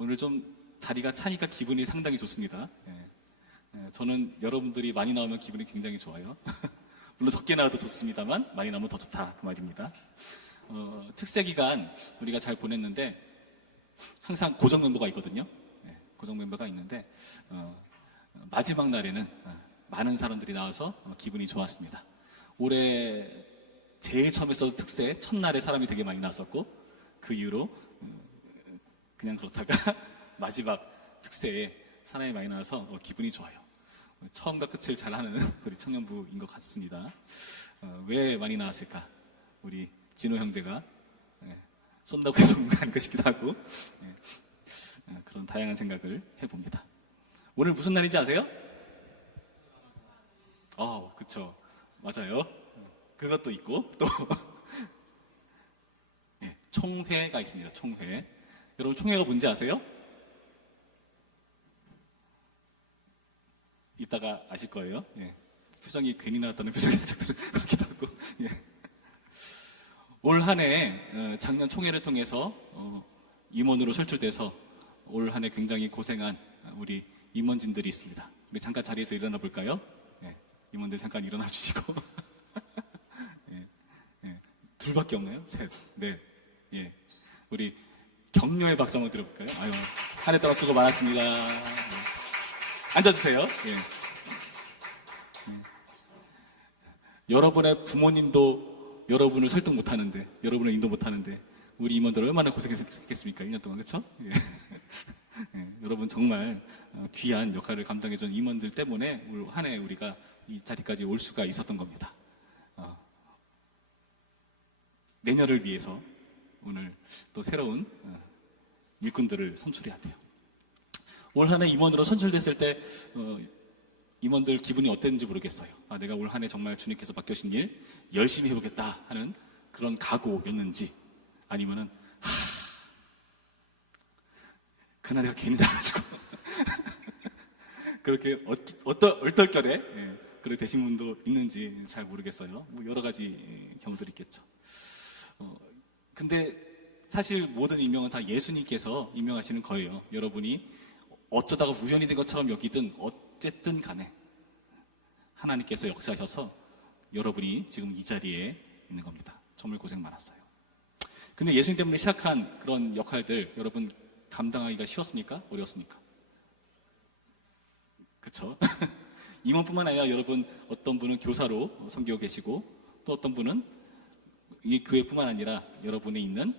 오늘 좀 자리가 차니까 기분이 상당히 좋습니다. 저는 여러분들이 많이 나오면 기분이 굉장히 좋아요. 물론 적게 나와도 좋습니다만 많이 나오면 더 좋다 그 말입니다. 특세 기간 우리가 잘 보냈는데 항상 고정 멤버가 있거든요. 고정 멤버가 있는데 마지막 날에는 많은 사람들이 나와서 기분이 좋았습니다. 올해 제일 처음 했던 특세 첫날에 사람이 되게 많이 나왔었고 그 이후로 그냥 그렇다가 마지막 특세에 사람이 많이 나와서 기분이 좋아요. 처음과 끝을 잘하는 우리 청년부인 것 같습니다. 왜 많이 나왔을까? 우리 진호 형제가 쏜다고 해서 하는 것이기도 하고 그런 다양한 생각을 해봅니다. 오늘 무슨 날인지 아세요? 그쵸. 맞아요. 그것도 있고 또 총회가 있습니다. 총회. 여러분 총회가 뭔지 아세요? 이따가 아실 거예요. 표정이 괜히 나왔다는 표정이 살짝 들어가기도 하고. 올 한 해 작년 총회를 통해서 임원으로 선출돼서 올 한 해 굉장히 고생한 우리 임원진들이 있습니다. 우리 잠깐 자리에서 일어나 볼까요? 임원들 잠깐 일어나 주시고. 둘밖에 없나요? 셋, 넷. 우리 격려의 박수 한번 들어볼까요? 아유, 한 해 동안 수고 많았습니다. 앉아주세요. 여러분의 부모님도 여러분을 설득 못하는데, 여러분을 인도 못하는데, 우리 임원들 얼마나 고생했겠습니까? 1년 동안, 그쵸? 여러분 정말 귀한 역할을 감당해준 임원들 때문에 올 한 해 우리가 이 자리까지 올 수가 있었던 겁니다. 내년을 위해서 오늘 또 새로운 일꾼들을 선출해야 돼요. 올 한 해 임원으로 선출됐을 때 임원들 기분이 어땠는지 모르겠어요. 내가 올 한 해 정말 주님께서 맡겨신 일 열심히 해보겠다 하는 그런 각오였는지 아니면은 그날 내가 괜히 나가지고 그렇게 얼떨결에 그렇게 되신 분도 있는지 잘 모르겠어요. 뭐 여러 가지 경우들이 있겠죠. 근데 사실 모든 임명은 다 예수님께서 임명하시는 거예요. 여러분이 어쩌다가 우연히 된 것처럼 여기든 어쨌든 간에 하나님께서 역사하셔서 여러분이 지금 이 자리에 있는 겁니다. 정말 고생 많았어요. 근데 예수님 때문에 시작한 그런 역할들 여러분 감당하기가 쉬웠습니까? 어려웠습니까? 그쵸? 임원뿐만 아니라 여러분 어떤 분은 교사로 섬기고 계시고 또 어떤 분은 이 교회뿐만 아니라 여러분이 있는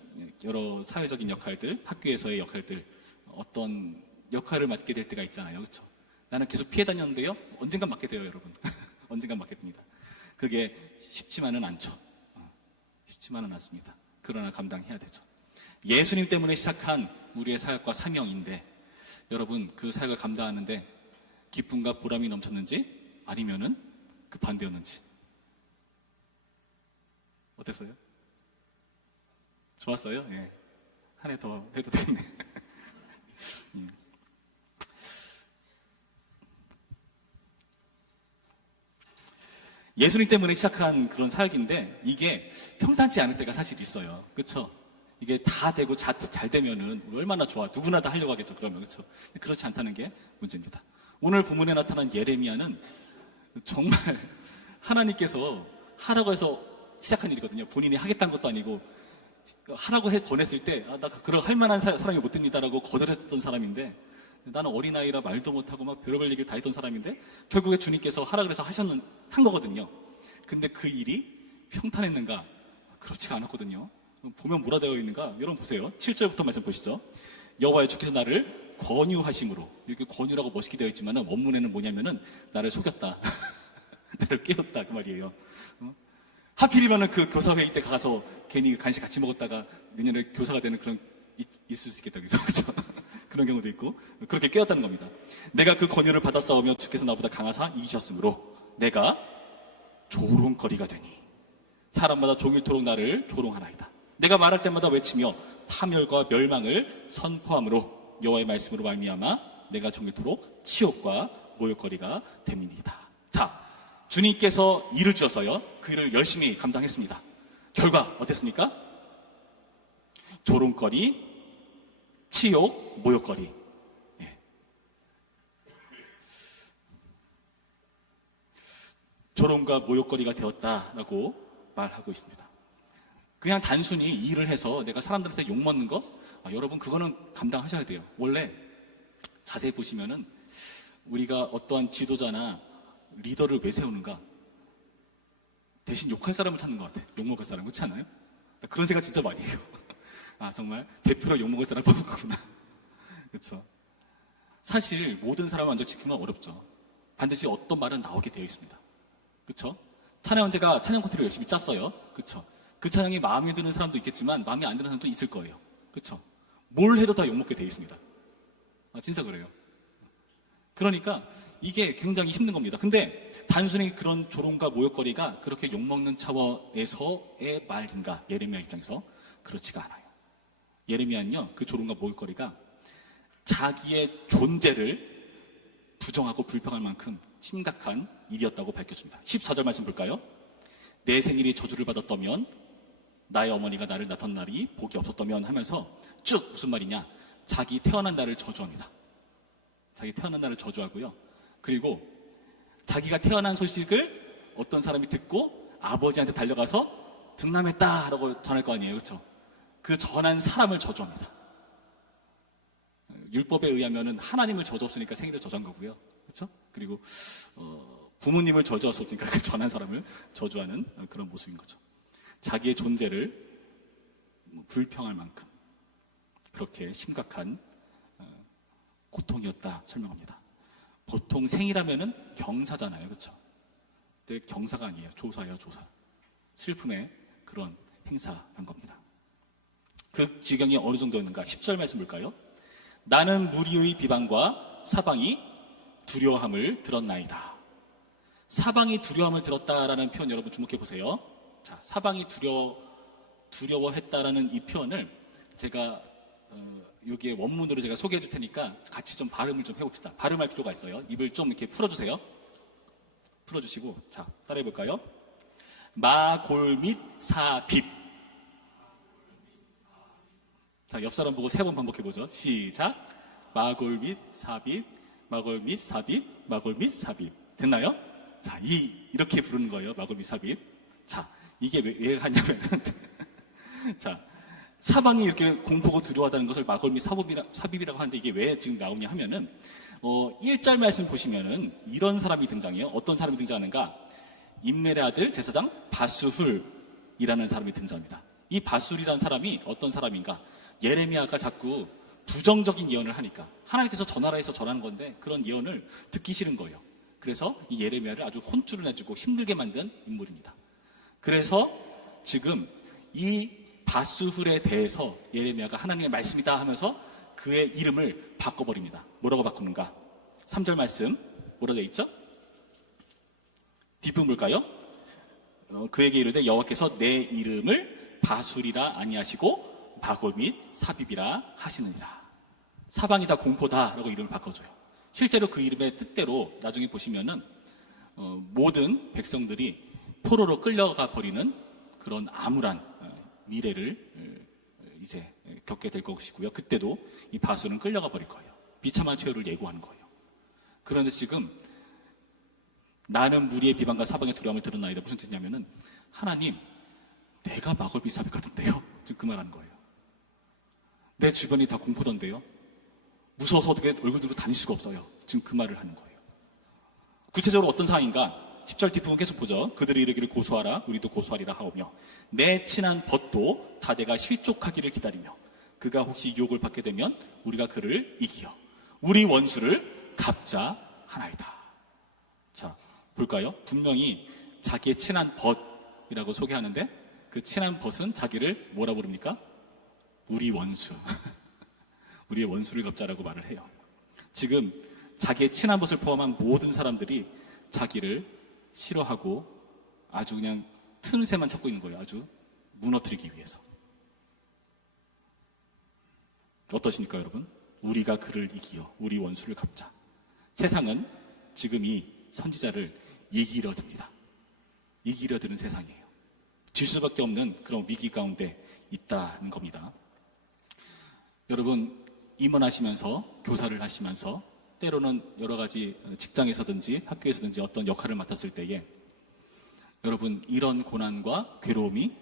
여러 사회적인 역할들, 학교에서의 역할들 어떤 역할을 맡게 될 때가 있잖아요. 그렇죠? 나는 계속 피해 다녔는데요. 언젠간 맡게 돼요, 여러분. 언젠간 맡게 됩니다. 그게 쉽지만은 않죠. 쉽지만은 않습니다. 그러나 감당해야 되죠. 예수님 때문에 시작한 우리의 사역과 사명인데 여러분 그 사역을 감당하는데 기쁨과 보람이 넘쳤는지 아니면은 그 반대였는지 어땠어요? 좋았어요? 한 해 더 해도 되겠네. 예수님 때문에 시작한 그런 사역인데 이게 평탄치 않을 때가 사실 있어요. 그렇죠? 이게 다 되고 잘 되면은 얼마나 좋아. 누구나 다 하려고 하겠죠. 그러면 그렇죠? 그렇지 않다는 게 문제입니다. 오늘 본문에 나타난 예레미야는 정말 하나님께서 하라고 해서 시작한 일이거든요. 본인이 하겠다는 것도 아니고 하라고 권했을 때 나 그런 할 만한 사람이 못 됩니다라고 거절했던 사람인데 나는 어린아이라 말도 못하고 막 별의별 얘기를 다 했던 사람인데 결국에 주님께서 하라 그래서 한 거거든요. 근데 그 일이 평탄했는가? 그렇지가 않았거든요. 보면 뭐라 되어 있는가? 여러분 보세요. 7절부터 말씀 보시죠. 여호와의 주께서 나를 권유하심으로, 이렇게 권유라고 멋있게 되어 있지만 원문에는 뭐냐면은 나를 속였다. 나를 깨웠다 그 말이에요. 하필이면은 그 교사회의 때 가서 괜히 간식 같이 먹었다가 내년에 교사가 되는 그런 있을 수 있겠다. 그렇죠? 그런 경우도 있고 그렇게 깨웠다는 겁니다. 내가 그 권유를 받았사오며 주께서 나보다 강하사 이기셨으므로 내가 조롱거리가 되니 사람마다 종일토록 나를 조롱하나이다. 내가 말할 때마다 외치며 파멸과 멸망을 선포함으로 여호와의 말씀으로 말미암아 내가 종일토록 치욕과 모욕거리가 됨이니이다. 자, 주님께서 일을 주셨어요. 그 일을 열심히 감당했습니다. 결과 어땠습니까? 조롱거리, 치욕, 모욕거리. 예. 조롱과 모욕거리가 되었다라고 말하고 있습니다. 그냥 단순히 일을 해서 내가 사람들한테 욕먹는 거, 여러분 그거는 감당하셔야 돼요. 원래 자세히 보시면은 우리가 어떠한 지도자나 리더를 왜 세우는가? 대신 욕할 사람을 찾는 것 같아. 욕먹을 사람, 그렇지 않아요? 그런 생각 진짜 많이 해요. 정말 대표로 욕먹을 사람 뽑은 거구나. 그렇죠? 사실 모든 사람을 만족시키는 건 어렵죠. 반드시 어떤 말은 나오게 되어 있습니다. 그렇죠? 찬양원제가 찬양 코트를 열심히 짰어요. 그렇죠? 그 찬양이 마음에 드는 사람도 있겠지만 마음에 안 드는 사람도 있을 거예요. 그렇죠? 뭘 해도 다 욕먹게 되어 있습니다. 진짜 그래요. 그러니까 이게 굉장히 힘든 겁니다. 근데 단순히 그런 조롱과 모욕거리가 그렇게 욕먹는 차원에서의 말인가? 예레미야 입장에서 그렇지가 않아요. 예레미야는요, 그 조롱과 모욕거리가 자기의 존재를 부정하고 불평할 만큼 심각한 일이었다고 밝혀줍니다. 14절 말씀 볼까요? 내 생일이 저주를 받았다면 나의 어머니가 나를 낳던 날이 복이 없었다면 하면서 쭉 무슨 말이냐? 자기 태어난 날을 저주합니다. 자기 태어난 날을 저주하고요. 그리고 자기가 태어난 소식을 어떤 사람이 듣고 아버지한테 달려가서 등남했다라고 전할 거 아니에요. 그렇죠? 그 전한 사람을 저주합니다. 율법에 의하면은 하나님을 저주었으니까 생일을 저주한 거고요. 그렇죠? 그리고 부모님을 저주었으니까 그 전한 사람을 저주하는 그런 모습인 거죠. 자기의 존재를 불평할 만큼 그렇게 심각한 고통이었다 설명합니다. 보통 생이라면은 경사잖아요. 그렇죠? 근데 경사가 아니에요. 조사예요, 조사. 슬픔의 그런 행사란 겁니다. 그 지경이 어느 정도였는가? 10절 말씀 볼까요? 나는 무리의 비방과 사방이 두려움을 들었나이다. 사방이 두려움을 들었다라는 표현 여러분 주목해 보세요. 자, 사방이 두려워했다라는 이 표현을 제가 여기에 원문으로 제가 소개해 줄 테니까 같이 좀 발음을 좀 해봅시다. 발음할 필요가 있어요. 입을 좀 이렇게 풀어주세요. 풀어주시고, 자, 따라해 볼까요? 마골 및 사빕. 자, 옆 사람 보고 3번 반복해 보죠. 시작. 마골 및 사빕, 마골 및 사빕, 마골 및 사빕. 됐나요? 자, 이렇게 부르는 거예요. 마골 및 사빕. 자, 이게 왜 하냐면, 자, 사방이 이렇게 공포고 두려워하다는 것을 마골 및 사빕이라고 하는데 이게 왜 지금 나오냐 하면은, 1절 말씀 보시면은 이런 사람이 등장해요. 어떤 사람이 등장하는가? 임멜의 아들 제사장 바스훌이라는 사람이 등장합니다. 이 바스훌이라는 사람이 어떤 사람인가? 예레미야가 자꾸 부정적인 예언을 하니까 하나님께서 저 나라에서 전하는 건데 그런 예언을 듣기 싫은 거예요. 그래서 이 예레미야를 아주 혼쭐을 내주고 힘들게 만든 인물입니다. 그래서 지금 이 바스훌에 대해서 예레미야가 하나님의 말씀이다 하면서 그의 이름을 바꿔버립니다. 뭐라고 바꾸는가? 3절 말씀 뭐라고 되어 있죠? 뒷부분 볼까요? 그에게 이르되 여호와께서 내 이름을 바술이라 아니하시고 마골 및 사빕이라 하시느니라. 사방이 다 공포다라고 이름을 바꿔줘요. 실제로 그 이름의 뜻대로 나중에 보시면은 모든 백성들이 포로로 끌려가 버리는 그런 암울한 미래를 이제 겪게 될 것이고요. 그때도 이 바술은 끌려가 버릴 거예요. 비참한 최후를 예고하는 거예요. 그런데 지금 나는 무리의 비방과 사방의 두려움을 들었나이다. 무슨 뜻이냐면은 하나님, 내가 마골 및 사빕 같은데요. 지금 그 말하는 거예요. 내 주변이 다 공포던데요. 무서워서 어떻게 얼굴 들고 다닐 수가 없어요. 지금 그 말을 하는 거예요. 구체적으로 어떤 상황인가? 10절 뒷부분 계속 보죠. 그들이 이르기를 고소하라 우리도 고소하리라 하오며 내 친한 벗도 다 내가 실족하기를 기다리며 그가 혹시 유혹을 받게 되면 우리가 그를 이기어 우리 원수를 갚자 하나이다. 자, 볼까요? 분명히 자기의 친한 벗이라고 소개하는데 그 친한 벗은 자기를 뭐라 부릅니까? 우리 원수. 우리의 원수를 갚자라고 말을 해요. 지금 자기의 친한 벗을 포함한 모든 사람들이 자기를 싫어하고 아주 그냥 틈새만 찾고 있는 거예요. 아주 무너뜨리기 위해서. 어떠십니까, 여러분? 우리가 그를 이기어 우리 원수를 갚자. 세상은 지금 이 선지자를 이기려 듭니다. 이기려 드는 세상이에요. 질 수밖에 없는 그런 위기 가운데 있다는 겁니다. 여러분, 임원하시면서 교사를 하시면서 때로는 여러 가지 직장에서든지 학교에서든지 어떤 역할을 맡았을 때에 여러분 이런 고난과 괴로움이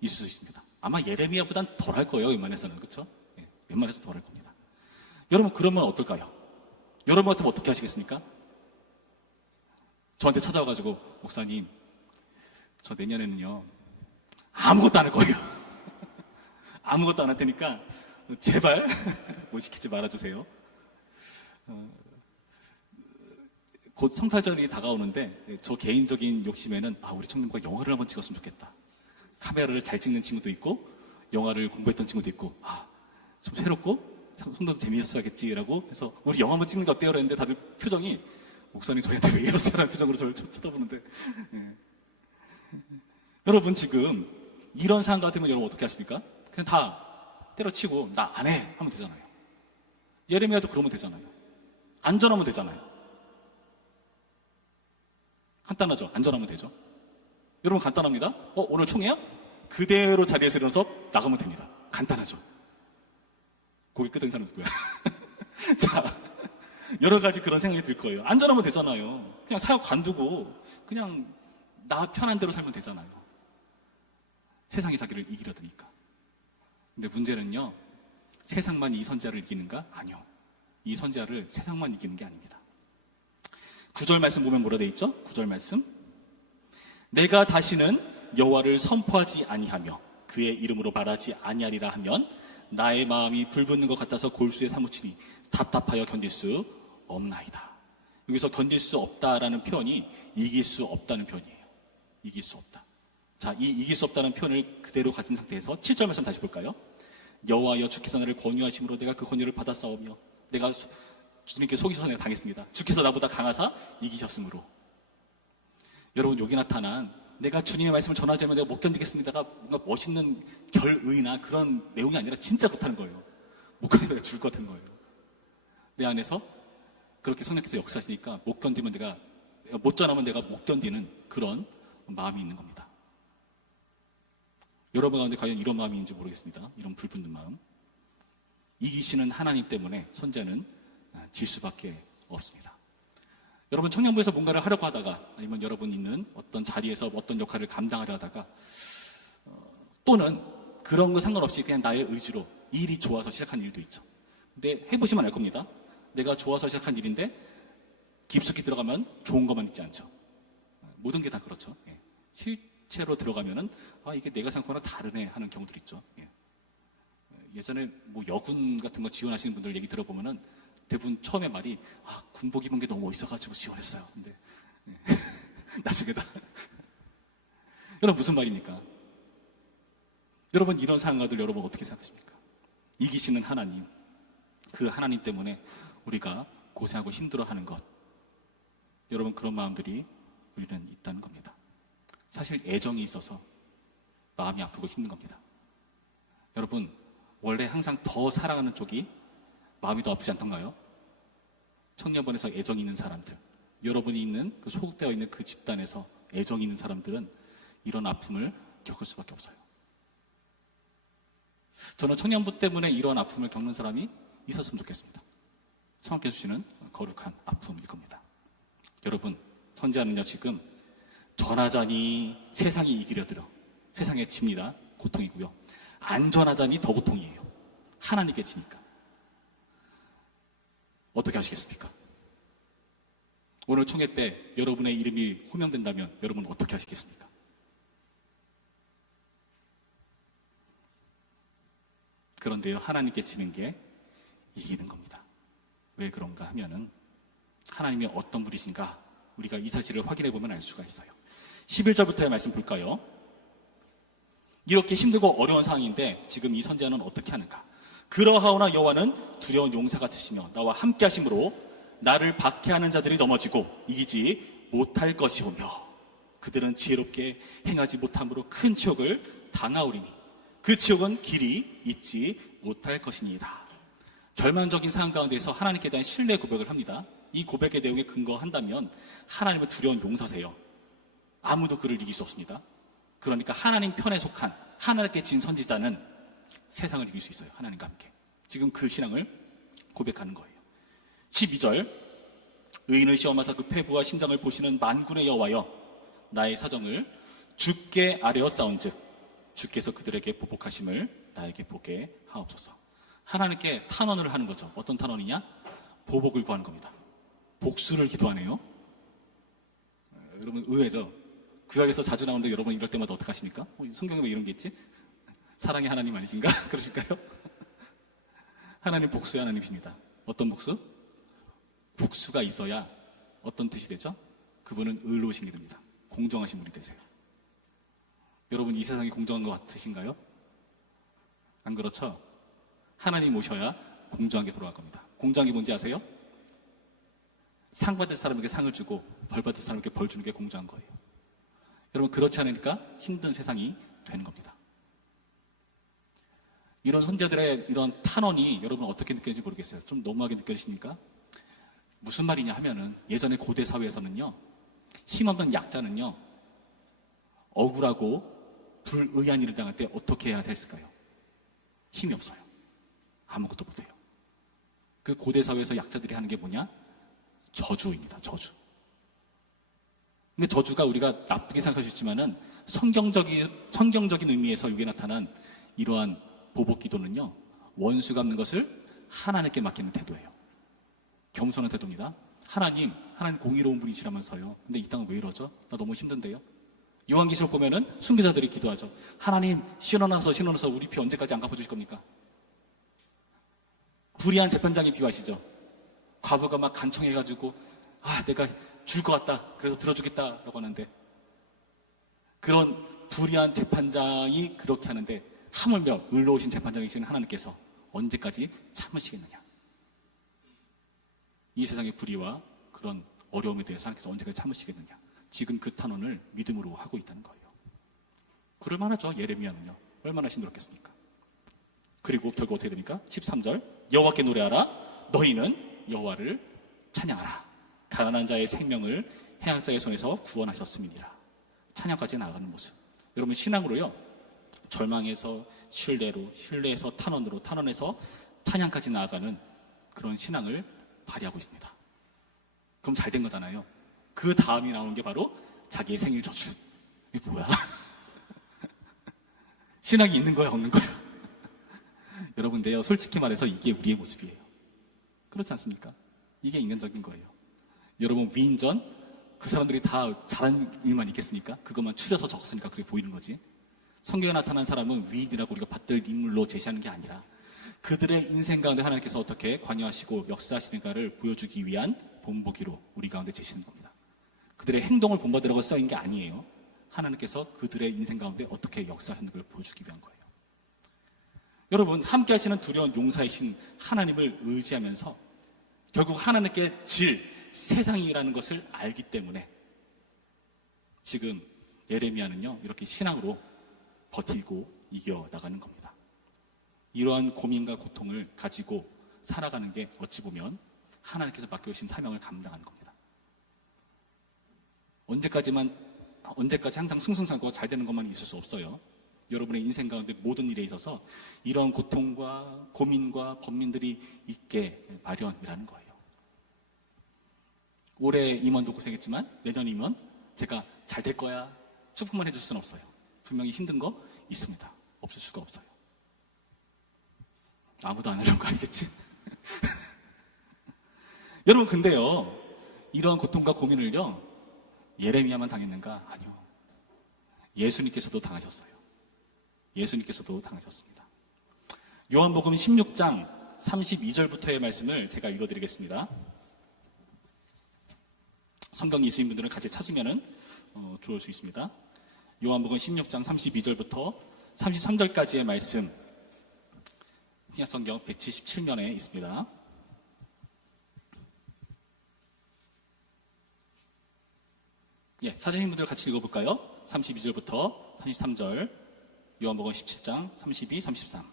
있을 수 있습니다. 아마 예레미야보단 덜할 거예요. 웬만해서는. 그렇죠? 예, 웬만해서 덜할 겁니다. 여러분 그러면 어떨까요? 여러분 같으면 어떻게 하시겠습니까? 저한테 찾아와가지고 목사님 저 내년에는요 아무것도 안 할 거예요. 아무것도 안 할 테니까 제발 못 시키지 말아주세요. 곧 성탄절이 다가오는데 저 개인적인 욕심에는 우리 청년부가 영화를 한번 찍었으면 좋겠다. 카메라를 잘 찍는 친구도 있고 영화를 공부했던 친구도 있고 좀 새롭고 성도도 재미있어야겠지라고 해서 우리 영화 한번 찍는 게 어때요? 그랬는데 다들 표정이 목사님 저희한테 왜 이러세요? 라는 표정으로 저를 쳐다보는데 여러분 지금 이런 상황 같으면 여러분 어떻게 하십니까? 그냥 다 때려치고 나 안 해 하면 되잖아요. 예레미야도 그러면 되잖아요. 안전하면 되잖아요. 간단하죠? 안전하면 되죠? 여러분 간단합니다. 오늘 총회야? 그대로 자리에서 일어나서 나가면 됩니다. 간단하죠? 고개 끄덕인 사람 누구야? 자, 여러 가지 그런 생각이 들 거예요. 안전하면 되잖아요. 그냥 사역 관두고 그냥 나 편한 대로 살면 되잖아요. 세상이 자기를 이기려 드니까. 근데 문제는요, 세상만 이 선지자를 이기는가? 아니요. 이 선지자를 세상만 이기는 게 아닙니다. 9절 말씀 보면 뭐라 돼 있죠? 9절 말씀. 내가 다시는 여호와를 선포하지 아니하며 그의 이름으로 말하지 아니하리라 하면 나의 마음이 불붙는 것 같아서 골수에 사무치니 답답하여 견딜 수 없나이다. 여기서 견딜 수 없다라는 표현이 이길 수 없다는 표현이에요. 이길 수 없다. 자, 이 이길 수 없다는 표현을 그대로 가진 상태에서 7절 말씀 다시 볼까요? 여호와여 주께서 나를 권유하심으로 내가 그 권유를 받았사오며 내가 주님께 속이셔서 내가 당했습니다. 주께서 나보다 강하사 이기셨으므로. 여러분 여기 나타난 내가 주님의 말씀을 전하지 않으면 내가 못 견디겠습니다가 뭔가 멋있는 결의나 그런 내용이 아니라 진짜 그렇다는 거예요. 못 견디면 내가 죽을 것 같은 거예요. 내 안에서 그렇게 성령께서 역사하시니까 못 견디면 내가 못 전하면 내가 못 견디는 그런 마음이 있는 겁니다. 여러분 가운데 과연 이런 마음이 있는지 모르겠습니다. 이런 불붙는 마음. 이기시는 하나님 때문에 선지자는 질 수밖에 없습니다. 여러분 청년부에서 뭔가를 하려고 하다가 아니면 여러분 있는 어떤 자리에서 어떤 역할을 감당하려 하다가 또는 그런 거 상관없이 그냥 나의 의지로 일이 좋아서 시작한 일도 있죠. 근데 해보시면 알 겁니다. 내가 좋아서 시작한 일인데 깊숙이 들어가면 좋은 것만 있지 않죠. 모든 게 다 그렇죠. 실제로 들어가면은 이게 내가 생각하는 다르네 하는 경우들 있죠. 예전에 뭐 여군 같은 거 지원하시는 분들 얘기 들어보면은 대부분 처음에 말이 군복 입은 게 너무 멋있어가지고 지원했어요. 근데 나중에다 여러분 무슨 말입니까? 여러분 이런 상황들 여러분 어떻게 생각하십니까? 이기시는 하나님, 그 하나님 때문에 우리가 고생하고 힘들어하는 것, 여러분 그런 마음들이 우리는 있다는 겁니다. 사실 애정이 있어서 마음이 아프고 힘든 겁니다. 여러분 원래 항상 더 사랑하는 쪽이 마음이 더 아프지 않던가요? 청년본에서 애정이 있는 사람들, 여러분이 있는 그 소속되어 있는 그 집단에서 애정이 있는 사람들은 이런 아픔을 겪을 수밖에 없어요. 저는 청년부 때문에 이런 아픔을 겪는 사람이 있었으면 좋겠습니다. 성령께서 주시는 거룩한 아픔일 겁니다. 여러분, 선지자는요 지금 전하자니 세상이 이기려 들어 세상에 집니다. 고통이고요. 안 전하자니 더 고통이에요. 하나님께 지니까. 어떻게 하시겠습니까? 오늘 총회 때 여러분의 이름이 호명된다면 여러분 어떻게 하시겠습니까? 그런데요, 하나님께 지는 게 이기는 겁니다. 왜 그런가 하면은 하나님이 어떤 분이신가 우리가 이 사실을 확인해 보면 알 수가 있어요. 11절부터의 말씀 볼까요? 이렇게 힘들고 어려운 상황인데 지금 이 선지자는 어떻게 하는가? 그러하오나 여호와는 두려운 용사 같으시며 나와 함께 하심으로 나를 박해하는 자들이 넘어지고 이기지 못할 것이오며 그들은 지혜롭게 행하지 못함으로 큰 치욕을 당하오리니 그 치욕은 길이 잊지 못할 것이니이다. 절망적인 상황 가운데서 하나님께 대한 신뢰 고백을 합니다. 이 고백의 내용에 근거한다면 하나님은 두려운 용사세요. 아무도 그를 이길 수 없습니다. 그러니까 하나님 편에 속한 하나님께 진 선지자는 세상을 이길 수 있어요. 하나님과 함께. 지금 그 신앙을 고백하는 거예요. 12절 의인을 시험하사 그 폐부와 심장을 보시는 만군의 여호와여 나의 사정을 주께 아뢰어 싸운즉 주께서 그들에게 보복하심을 나에게 보게 하옵소서. 하나님께 탄원을 하는 거죠. 어떤 탄원이냐? 보복을 구하는 겁니다. 복수를 기도하네요. 여러분 의외죠. 구약에서 자주 나오는데 여러분 이럴 때마다 어떻게 하십니까? 성경에 왜 이런 게 있지? 사랑의 하나님 아니신가? 그러실까요? 하나님 복수의 하나님이십니다. 어떤 복수? 복수가 있어야 어떤 뜻이 되죠? 그분은 의로우신 게 됩니다. 공정하신 분이 되세요. 여러분 이 세상이 공정한 것 같으신가요? 안 그렇죠? 하나님 오셔야 공정한 게 돌아갈 겁니다. 공정한 게 뭔지 아세요? 상 받을 사람에게 상을 주고 벌 받을 사람에게 벌 주는 게 공정한 거예요. 여러분 그렇지 않으니까 힘든 세상이 되는 겁니다. 이런 선자들의 이런 탄원이 여러분 어떻게 느껴지는지 모르겠어요. 좀 너무하게 느껴지십니까? 무슨 말이냐 하면은 예전에 고대 사회에서는요, 힘없는 약자는요, 억울하고 불의한 일을 당할 때 어떻게 해야 됐을까요? 힘이 없어요. 아무것도 못해요. 그 고대 사회에서 약자들이 하는 게 뭐냐? 저주입니다. 저주. 근데 저주가 우리가 나쁘게 생각할 수 있지만은 성경적인 의미에서 여기에 나타난 이러한 보복 기도는요, 원수 갚는 것을 하나님께 맡기는 태도예요. 겸손한 태도입니다. 하나님 공의로운 분이시라면서요. 근데 이 땅은 왜 이러죠? 나 너무 힘든데요. 요한계시록 보면은 순교자들이 기도하죠. 하나님 신원하서 우리 피 언제까지 안 갚아주실 겁니까? 불의한 재판장이 비유하시죠. 과부가 막 간청해가지고 내가 줄 것 같다. 그래서 들어주겠다라고 하는데 그런 불의한 재판장이 그렇게 하는데 하물며 의로우신 재판장이신 하나님께서 언제까지 참으시겠느냐. 이 세상의 불의와 그런 어려움에 대해서 하나님께서 언제까지 참으시겠느냐. 지금 그 탄원을 믿음으로 하고 있다는 거예요. 그럴만하죠. 예레미야는요. 얼마나 힘들었겠습니까? 그리고 결국 어떻게 됩니까? 13절 여호와께 노래하라. 너희는 여호와를 찬양하라. 가난한 자의 생명을 해학자의 손에서 구원하셨음이니라. 찬양까지 나아가는 모습. 여러분 신앙으로요. 절망에서 신뢰로, 신뢰에서 탄원으로, 탄원에서 찬양까지 나아가는 그런 신앙을 발휘하고 있습니다. 그럼 잘 된 거잖아요. 그 다음이 나오는 게 바로 자기의 생일 저주. 이게 뭐야? 신앙이 있는 거야, 없는 거야? 여러분들요, 솔직히 말해서 이게 우리의 모습이에요. 그렇지 않습니까? 이게 인간적인 거예요. 여러분 위인전 그 사람들이 다 잘한 일만 있겠습니까? 그것만 추려서 적었으니까 그렇게 보이는 거지. 성경에 나타난 사람은 위인이라고 우리가 받들 인물로 제시하는 게 아니라 그들의 인생 가운데 하나님께서 어떻게 관여하시고 역사하시는가를 보여주기 위한 본보기로 우리 가운데 제시하는 겁니다. 그들의 행동을 본받으라고 써인 게 아니에요. 하나님께서 그들의 인생 가운데 어떻게 역사하시는 걸 보여주기 위한 거예요. 여러분 함께 하시는 두려운 용사이신 하나님을 의지하면서 결국 하나님께 질 세상이라는 것을 알기 때문에 지금 예레미야는요 이렇게 신앙으로 버티고 이겨나가는 겁니다. 이러한 고민과 고통을 가지고 살아가는 게 어찌 보면 하나님께서 맡겨주신 사명을 감당하는 겁니다. 언제까지 항상 승승장구가 잘 되는 것만 있을 수 없어요. 여러분의 인생 가운데 모든 일에 있어서 이런 고통과 고민과 번민들이 있게 마련이라는 거예요. 올해 임원도 고생했지만 내년 임원 제가 잘 될 거야 축복만 해줄 수는 없어요. 분명히 힘든 거 있습니다. 없을 수가 없어요. 아무도 안 하려는 거 아니겠지? 여러분 근데요 이런 고통과 고민을요 예레미야만 당했는가? 아니요. 예수님께서도 당하셨어요. 예수님께서도 당하셨습니다. 요한복음 16장 32절부터의 말씀을 제가 읽어드리겠습니다. 성경이 있으신 분들은 같이 찾으면 좋을 수 있습니다. 요한복음 16장 32절부터 33절까지의 말씀 신약성경 177면에 있습니다. 찾으신 분들 같이 읽어볼까요? 32절부터 33절 요한복음 17장 32, 33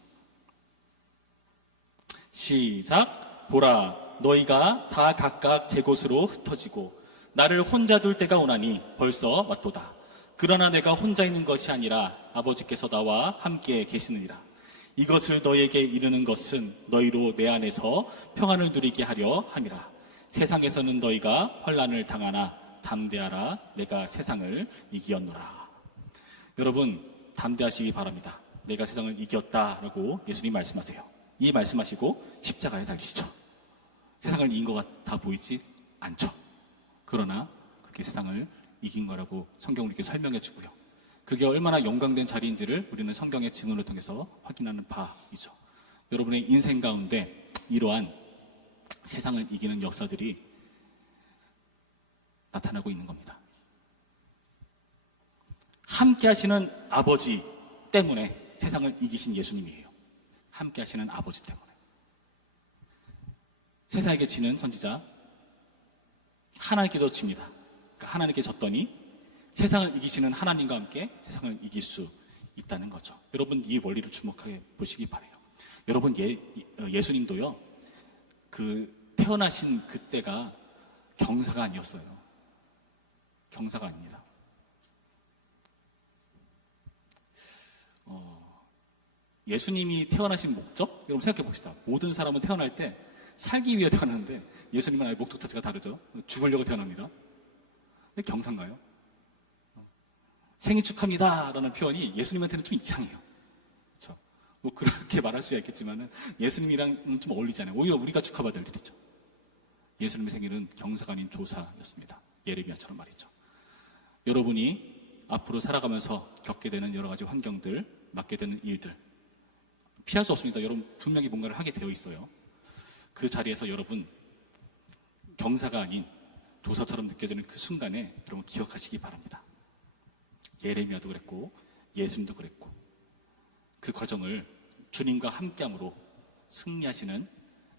시작. 보라 너희가 다 각각 제 곳으로 흩어지고 나를 혼자 둘 때가 오나니 벌써 왔도다. 그러나 내가 혼자 있는 것이 아니라 아버지께서 나와 함께 계시느니라. 이것을 너희에게 이르는 것은 너희로 내 안에서 평안을 누리게 하려 함이라. 세상에서는 너희가 환난을 당하나 담대하라. 내가 세상을 이기었노라. 여러분, 담대하시기 바랍니다. 내가 세상을 이겼다라고 예수님 말씀하세요. 이 말씀하시고 십자가에 달리시죠. 세상을 이긴 것 같아 보이지 않죠. 그러나 그렇게 세상을 이긴 거라고 성경은 이렇게 설명해 주고요. 그게 얼마나 영광된 자리인지를 우리는 성경의 증언을 통해서 확인하는 바이죠. 여러분의 인생 가운데 이러한 세상을 이기는 역사들이 나타나고 있는 겁니다. 함께 하시는 아버지 때문에 세상을 이기신 예수님이에요. 함께 하시는 아버지 때문에. 세상에게 지는 선지자 하나님께도 집니다. 하나님께 졌더니 세상을 이기시는 하나님과 함께 세상을 이길 수 있다는 거죠. 여러분, 이 원리를 주목해 보시기 바라요. 여러분, 예수님도요, 태어나신 그때가 경사가 아니었어요. 경사가 아닙니다. 예수님이 태어나신 목적? 여러분 생각해 봅시다. 모든 사람은 태어날 때 살기 위해 태어나는데 예수님은 아예 목적 자체가 다르죠. 죽으려고 태어납니다. 경사인가요? 생일 축하합니다 라는 표현이 예수님한테는 좀 이상해요. 그렇죠? 뭐 그렇게 말할 수야 있겠지만 예수님이랑 좀 어울리잖아요. 오히려 우리가 축하받을 일이죠. 예수님의 생일은 경사가 아닌 조사였습니다. 예레미야처럼 말이죠. 여러분이 앞으로 살아가면서 겪게 되는 여러 가지 환경들, 맡게 되는 일들 피할 수 없습니다. 여러분 분명히 뭔가를 하게 되어 있어요. 그 자리에서 여러분 경사가 아닌 조사처럼 느껴지는 그 순간에 여러분 기억하시기 바랍니다. 예레미야도 그랬고 예수님도 그랬고 그 과정을 주님과 함께함으로 승리하시는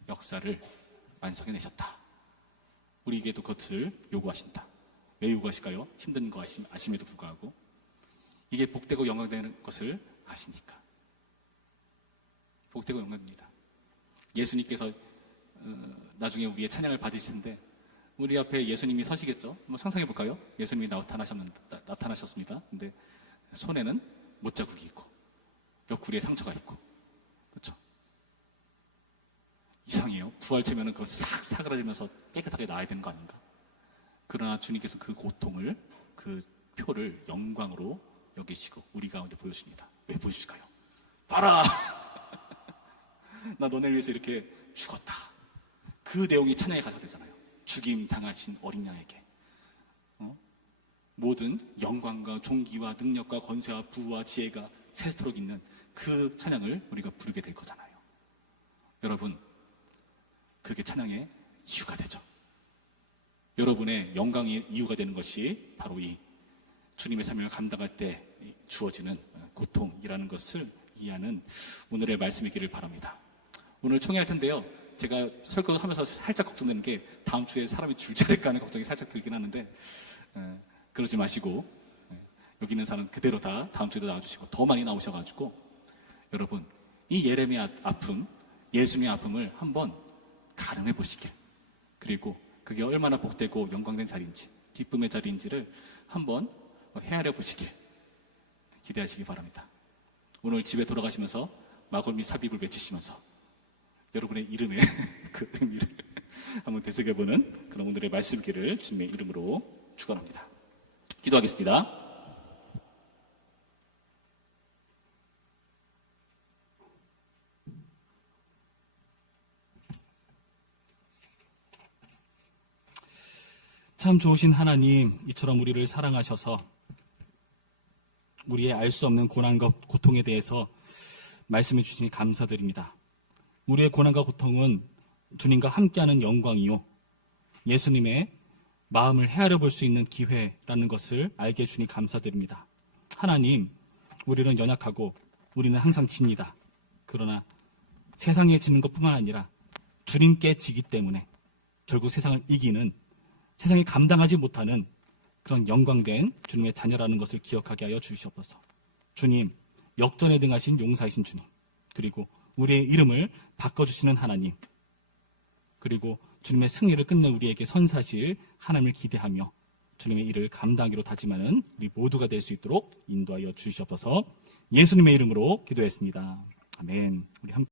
역사를 완성해내셨다. 우리에게도 그것을 요구하신다. 왜 요구하실까요? 힘든 거 아심에도 불구하고 이게 복되고 영광되는 것을 아시니까. 복되고 영광입니다. 예수님께서 나중에 우리의 찬양을 받으실 텐데 우리 앞에 예수님이 서시겠죠? 한번 상상해 볼까요? 예수님이 나타나셨습니다. 근데 손에는 못자국이 있고 옆구리에 상처가 있고, 그렇죠? 이상해요. 부활체면은 그거 싹 사그라지면서 깨끗하게 나아야 되는 거 아닌가? 그러나 주님께서 그 고통을, 그 표를 영광으로 여기시고 우리 가운데 보여주십니다. 왜 보여주실까요? 봐라! 나 너네를 위해서 이렇게 죽었다. 그 내용이 찬양에 가져야 되잖아요. 죽임 당하신 어린 양에게 모든 영광과 존귀와 능력과 권세와 부와 지혜가 세토록 있는 그 찬양을 우리가 부르게 될 거잖아요. 여러분, 그게 찬양의 이유가 되죠. 여러분의 영광의 이유가 되는 것이 바로 이 주님의 사명을 감당할 때 주어지는 고통이라는 것을 이해하는 오늘의 말씀이기를 바랍니다. 오늘 총회할 텐데요. 제가 설교하면서 살짝 걱정되는 게 다음 주에 사람이 줄지 않을까 하는 걱정이 살짝 들긴 하는데 그러지 마시고 여기 있는 사람 그대로 다 다음 주에도 나와주시고 더 많이 나오셔가지고 여러분 이 예레미야 아픔, 예수님의 아픔을 한번 가늠해 보시길, 그리고 그게 얼마나 복되고 영광된 자리인지 기쁨의 자리인지를 한번 헤아려 보시길 기대하시기 바랍니다. 오늘 집에 돌아가시면서 마골미 삽입을 외치시면서 여러분의 이름의 그 의미를 한번 되새겨보는 그런 오늘의 말씀기를 주님의 이름으로 축원합니다. 기도하겠습니다. 참 좋으신 하나님, 이처럼 우리를 사랑하셔서 우리의 알 수 없는 고난과 고통에 대해서 말씀해 주시니 감사드립니다. 우리의 고난과 고통은 주님과 함께하는 영광이요, 예수님의 마음을 헤아려 볼 수 있는 기회라는 것을 알게 해주니 감사드립니다. 하나님, 우리는 연약하고 우리는 항상 집니다. 그러나 세상에 지는 것뿐만 아니라 주님께 지기 때문에 결국 세상을 이기는, 세상이 감당하지 못하는 그런 영광된 주님의 자녀라는 것을 기억하게 하여 주시옵소서. 주님, 역전에 등하신 용사이신 주님, 그리고 우리의 이름을 바꿔주시는 하나님, 그리고 주님의 승리를 끝낸 우리에게 선사하실 하나님을 기대하며 주님의 일을 감당하기로 다짐하는 우리 모두가 될 수 있도록 인도하여 주시옵소서. 예수님의 이름으로 기도했습니다. 아멘. 우리 함께